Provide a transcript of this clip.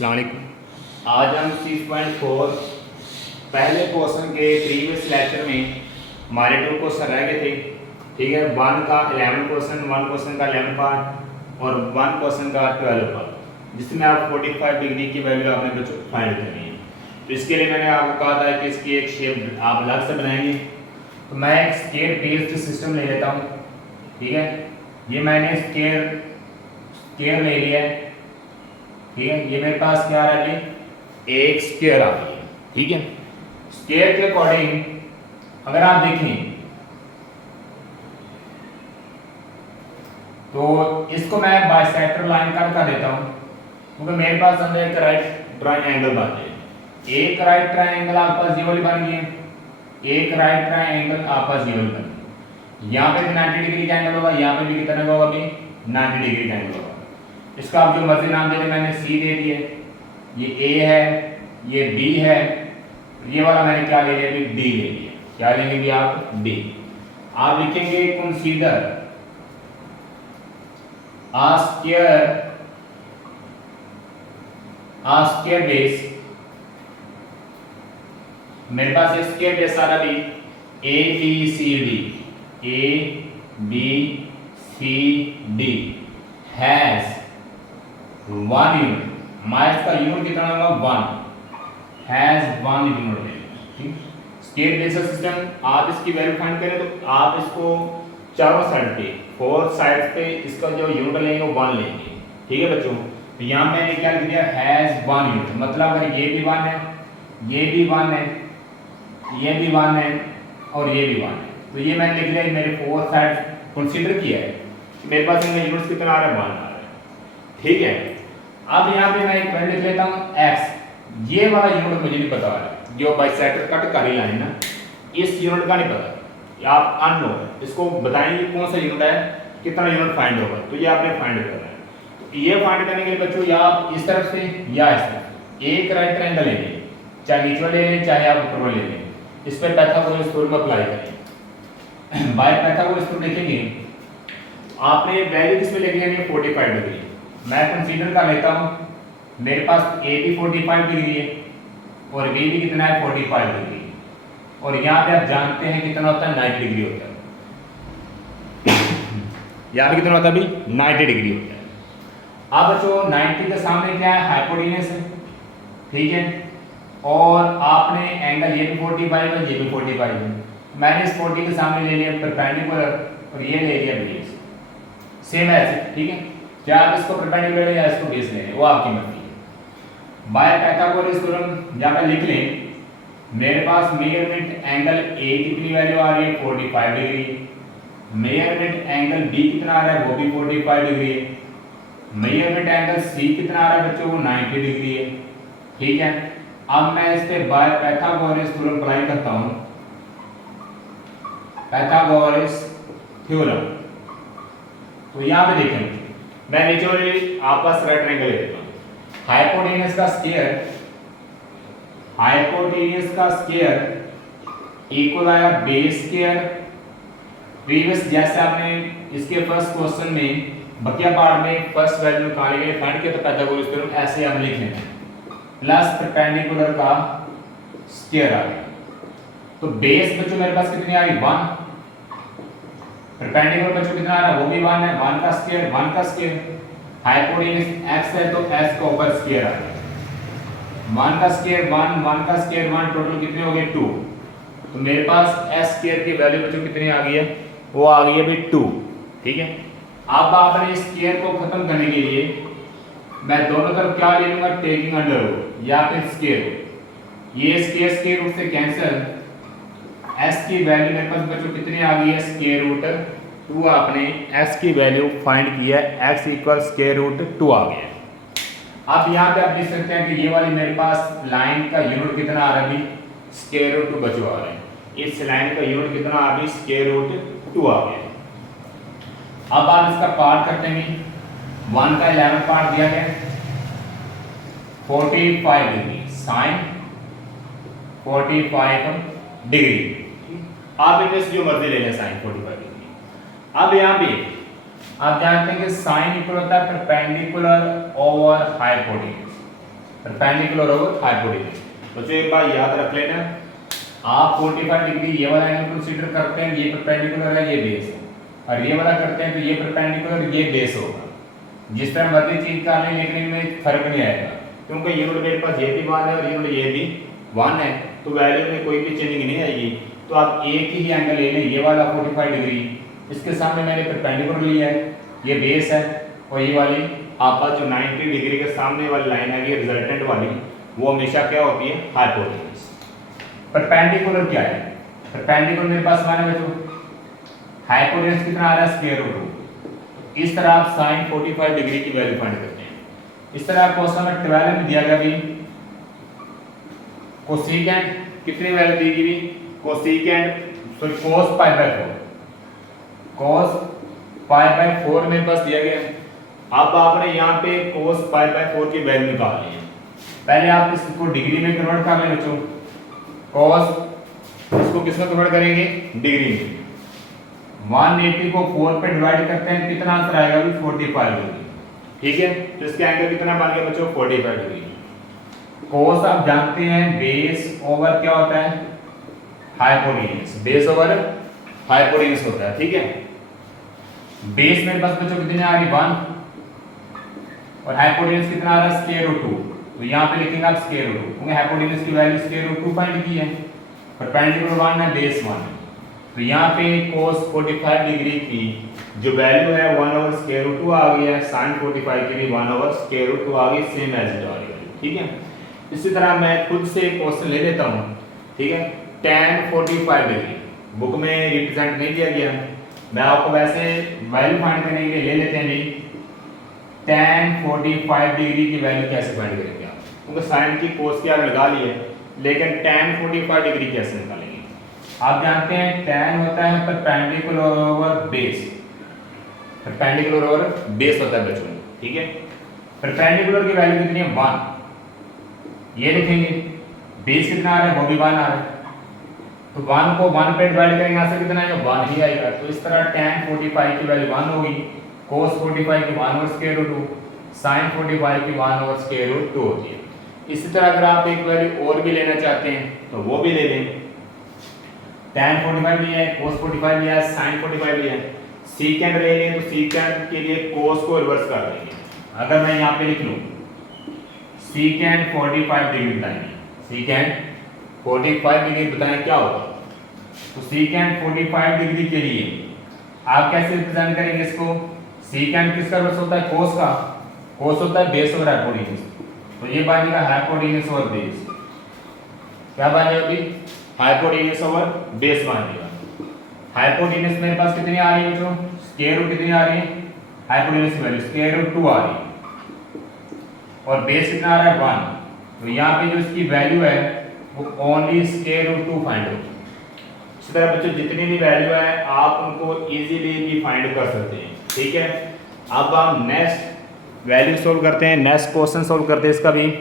अस्सलामुअलैकुम। आज हम 6.4 पहले क्वेश्चन के प्रीवियस लेक्चर में हमारे 2 क्वेश्चन रह गए थे। ठीक है, 1 का 11 क्वेश्चन, 1 क्वेश्चन का 11 पार्ट और 1 क्वेश्चन का 12 पार्ट, जिसमें आप 45 डिग्री की वैल्यू आपने बच्चों फाइंड करनी है। तो इसके लिए मैंने आपको कहा था कि इसकी एक शेप आप अलग से बनाएंगे। तो मैं एक स्केयर बेस्ड सिस्टम ले लेता हूँ। ठीक है, ये मैंने स्केयर ले लिया है। ठीक है, ये मेरे पास क्या आ रहा है, एक स्केयर आ रही है। ठीक है, स्केयर के अकॉर्डिंग अगर आप देखें तो इसको मैं बाइसेक्टर लाइन का देता हूं, क्योंकि मेरे पास अंदर एक राइट ट्रायंगल बन है। एक राइट ट्रायंगल आपस ये वाली बन गई है, एक राइट ट्रायंगल आपस ये वाली बन गई। यहाँ पे भी 90 डिग्री का एंगल होगा, यहाँ पे भी कितना का होगा, अभी 90 डिग्री का एंगल होगा। इसका आप जो मर्जी नाम दे दें, मैंने सी दे दिया, ये ए है, ये बी है, ये वाला मैंने क्या ले लिया, डी ले लिया। क्या लेंगे भी आप, डी। आप लिखेंगे कंसीडर a square base। मेरे पास एक स्क्वायर बेस सारा भी A B C D has 1 unit. माइस का यूनिट कितना होगा, 1, हैज 1 यूनिट। ठीक, स्केयर बेसिस सिस्टम आप इसकी वैल्यू फाइंड करें तो आप इसको चारों साइड पे, 4 साइड पे इसका जो यूनिट लेंगे वो 1 लेंगे। ठीक है बच्चों, तो यहाँ मैंने क्या लिख दिया, हैज 1 यूनिट। मतलब अगर ये भी 1 है, ये भी 1 है, ये भी 1 है और ये भी 1 है, तो ये मैंने लिख लिया, मेरे 4 साइड कंसीडर किया है। मेरे पास इनका यूनिट्स कितना आ रहा है, 1 आ रहा है। ठीक है, अब यहाँ पे मैं एक वैल्यू लिख लेता हूँ x। ये वाला यूनिट मुझे नहीं पता आ रहा है, जो बाइसेक्टर कट कर रही लाइन ना, इस यूनिट का नहीं पता, आप अननोन, इसको बताएंगे कौन सा यूनिट है, कितना यूनिट फाइंड होगा, तो ये आपने फाइंड करना है। तो ये फाइंड करने के लिए बच्चों या आप इस तरफ से या इस तरफ एक राइट ट्रायंगल ले लें, चाहे नीचे वाले ले लें चाहे आप ऊपर वाले ले लें, इस पर पाइथागोरस थ्योरम अप्लाई करें। बाय पाइथागोरस थ्योरम देखेंगे आपने वैल्यू किसमें लेके जानी है, 45 डिग्री। मैं कंसीडर कर लेता हूँ, मेरे पास ए भी 45 डिग्री है और बी भी कितना है, 45 डिग्री, और यहाँ पे आप जानते हैं कितना होता है, 90 डिग्री होता है। यहाँ पे कितना होता है, अभी 90 डिग्री होता है। अब बच्चों 90 के सामने क्या है, हाइपोटेन्यूस है। ठीक है, और आपने एंगल ये भी 45 है, ये भी 45 है। मैंने इस 40 के सामने ले लिया परपेंडिकुलर और ये ले लिया बेस, सेम ऐसे। ठीक है, क्या आप इसको परपेंडिकुलर ले या इसको बेस ले, वो आपकी मर्जी है। बाय पाइथागोरस थ्योरम यहाँ पे लिख लें, मेरे पास मेजरमेंट एंगल ए कितनी वैल्यू आ रही है, 45 डिग्री। मेजरमेंट एंगल बी कितना आ रहा है, वो भी 45 डिग्री है। मेजरमेंट एंगल सी कितना आ रहा है बच्चों, वो 90 डिग्री है। ठीक है, अब मैं इस पे बाय पाइथागोरस थ्योरम अप्लाई करता हूं, पाइथागोरस थ्योरम। तो यहां पे देखें, मैं नीचे वाली आपस राइट ट्रायंगल ले लेता हूं। हाइपोटेन्यूस का स्क्वायर इक्वल आया बेस स्क्वायर। प्रीवियस जैसे आपने इसके फर्स्ट क्वेश्चन में बकिया पार्ट में फर्स्ट वैल्यू निकाले गए फाइंड किया, तो पाइथागोरस थ्योरम ऐसे हम लिख लेंगे, प्लस परपेंडिकुलर का स्क्वायर आ गया। तो बेस बच्चों मेरे पास कितनी आ गई, 1। परपेंडिकुलर बच्चों कितना आ रहा है, वो भी 1 है, 1 का स्क्वायर, 1 का स्क्वायर। हाइपोटेन्यूस x है तो s का ऊपर स्क्वायर आ गया, 1 का स्क्वायर 1, 1 का स्क्वायर 1, टोटल कितने हो गए, 2। तो मेरे पास s स्क्वायर की वैल्यू बच्चों कितनी आ गई है, वो आ गई है भाई 2। ठीक है, अब आपने इस स्क्वायर को खत्म करने के लिए मैं दोनों तरफ क्या ले लूंगा, टेकिंग अंडर रूट या फिर स्क्वायर। ये स्क्वायर स्क्वायर रूट से कैंसिल, s की वैल्यू मेरे पास बच्चों कितनी आ गई है, स्क्वायर रूट 2। आपने s की वैल्यू फाइंड की है, x इक्वल स्क्वायर रूट 2 आ गया। अब यहाँ पे आप देख सकते हैं कि ये वाली मेरे पास लाइन का यूनिट कितना आ रहा है, स्क्वायर रूट 2 बच्चों आ रहा है। इस लाइन का यूनिट कितना आ रहा है, स्क्वायर रूट 2 आ गया। अब आप इसका पार्ट करते हैं, 1 का 11 पार्ट दिया गया, 45 डिग्री साइन 45 डिग्री। आप इनमें से जो मर्जी ले लें, साइन 45 डिग्री। अब यहाँ पे आप जानते हैं कि साइन इक्वल होता है perpendicular over hypotenuse. Perpendicular over hypotenuse. तो जो एक बात याद रख लेना, आप 45 डिग्री ये वाला एंगल कंसीडर करते हैं, ये परपेंडिकुलर है, ये बेस है, और ये वाला करते हैं तो ये परपेंडिकुलर, ये बेस होगा। जिस तरह मर्जी चीज का लें लेकिन इनमें फर्क नहीं आएगा, क्योंकि यूनिट मेरे पास ये भी 1 है और यूनिट ये भी 1 है, तो वैल्यू में कोई भी चेंजिंग नहीं आएगी। तो आप एक ही एंगल ले लें, ये वाला 45 डिग्री, इसके सामने मैंने परपेंडिकुलर लिया है, ये बेस है, और ये वाली आपका जो 90 डिग्री के सामने वाली लाइन है, ये रिजल्टेंट वाली, वो हमेशा क्या होती है, हाइपोटेन्यूज। परपेंडिकुलर क्या है, परपेंडिकुलर मेरे पास माने बच्चों हाइपोटेन्यूज कितना आ रहा है, स्क्वायर रूट 2। इस तरह आप sin 45 डिग्री की वैल्यू फाइंड करते हैं। इस तरह आपको क्वेश्चन नंबर 12 में दिया गया भी कोसेकेंट कितनी वैल्यू दी गई, cosecant sorry cos pi by 4, cos pi by 4 मेरे पास दिया गया। अब आपने यहाँ पे cos पाई बाय 4 की वैल्यू निकालनी है। पहले आप इसको डिग्री में कन्वर्ट कर लें बच्चों, cos इसको किस में कन्वर्ट करेंगे, डिग्री में। 180 को 4 पे डिवाइड करते हैं, कितना आंसर आएगा भी 45 डिग्री। ठीक है, तो इसका एंगल कितना बन गया बच्चों, 45 डिग्री। cos आप जानते हैं बेस ओवर क्या होता है, हाइपोटेन्यूज, बेस ओवर हाइपोटेन्यूज होता है। ठीक है, बेस मेरे पास बच्चों कितने आ रही 1 और हाइपोटेन्यूज कितना आ रहा है, स्क्वायर रूट 2। तो यहाँ पे लिखेंगे आप स्क्वायर रूट 2, क्योंकि हाइपोटेन्यूज की वैल्यू स्क्वायर रूट 2 फाइंड की है, परपेंडिकुलर 1 है, बेस 1 है। तो यहाँ पे cos 45 डिग्री की जो वैल्यू है 1 ओवर स्क्वायर रूट 2 आ गई है, sin 45 की भी 1 ओवर स्क्वायर रूट 2 आ गई, सेम एज इट आ रही है। ठीक है, इसी तरह मैं खुद से एक क्वेश्चन ले लेता हूँ। ठीक है, tan 45 डिग्री बुक में रिप्रेजेंट नहीं दिया गया, मैं आपको वैसे वैल्यू फाइंड करने के लिए ले लेते हैं जी। tan 45 डिग्री की वैल्यू कैसे फाइंड करेंगे आप, क्योंकि sin की cos की आप लगा ली है, लेकिन tan 45 डिग्री कैसे निकालेंगे। आप जानते हैं tan होता है perpendicular over base, perpendicular over base होता है बच्चों। ठीक है, परपेंडिकुलर की वैल्यू कितनी है, 1। ये लिखेंगे, बेस कितना आ रहा है, वो भी 1 आ रहा है, तो 1 को 1 पे डिवाइड करेंगे, यहाँ से कितना आएगा, 1 ही आएगा। तो इस तरह tan 45 की वैल्यू 1 होगी, cos 45 की 1 ओवर स्क्वायर रूट 2, sin 45 की 1 ओवर स्क्वायर रूट 2 होती है। इसी तरह अगर आप एक वैल्यू और भी लेना चाहते हैं तो वो भी ले लें। tan 45 लिया है, cos 45 लिया है, sin 45 लिया है, सीकेंट ले लें तो सीकेंट के लिए cos को रिवर्स कर देंगे। अगर मैं यहाँ पे लिख लूँ सीकेंट 45 डिग्री बताएंगे, सीकेंट 45 डिग्री बताएं क्या होगा, तो सीकेंट 45 डिग्री के लिए आप कैसे रिप्रेजेंट करेंगे इसको, सीकेंट किसका रिवर्स होता है, cos का, cos होता है बेस ओवर हाइपोटेन्यूज, तो ये बनेगा हाइपोटेन्यूज ओवर बेस। क्या बनेगा अभी, हाइपोटेन्यूज ओवर बेस बनेगा। हाइपोटेन्यूज मेरे पास कितनी आ रही है बच्चों, स्क्वायर रूट कितनी आ रही है, हाइपोटेन्यूज की वैल्यू स्क्वायर रूट 2 आ रही है, और बेस कितना आ रहा है 1। तो यहाँ पे जो इसकी वैल्यू है वो ओनली स्क्वायर रूट 2 फाइंड होगी। इसी तरह बच्चों जितनी भी वैल्यू है आप उनको इजीली भी फाइंड कर सकते हैं। ठीक है, अब हम नेक्स्ट वैल्यू सोल्व करते हैं, नेक्स्ट क्वेश्चन सोल्व करते हैं इसका भी।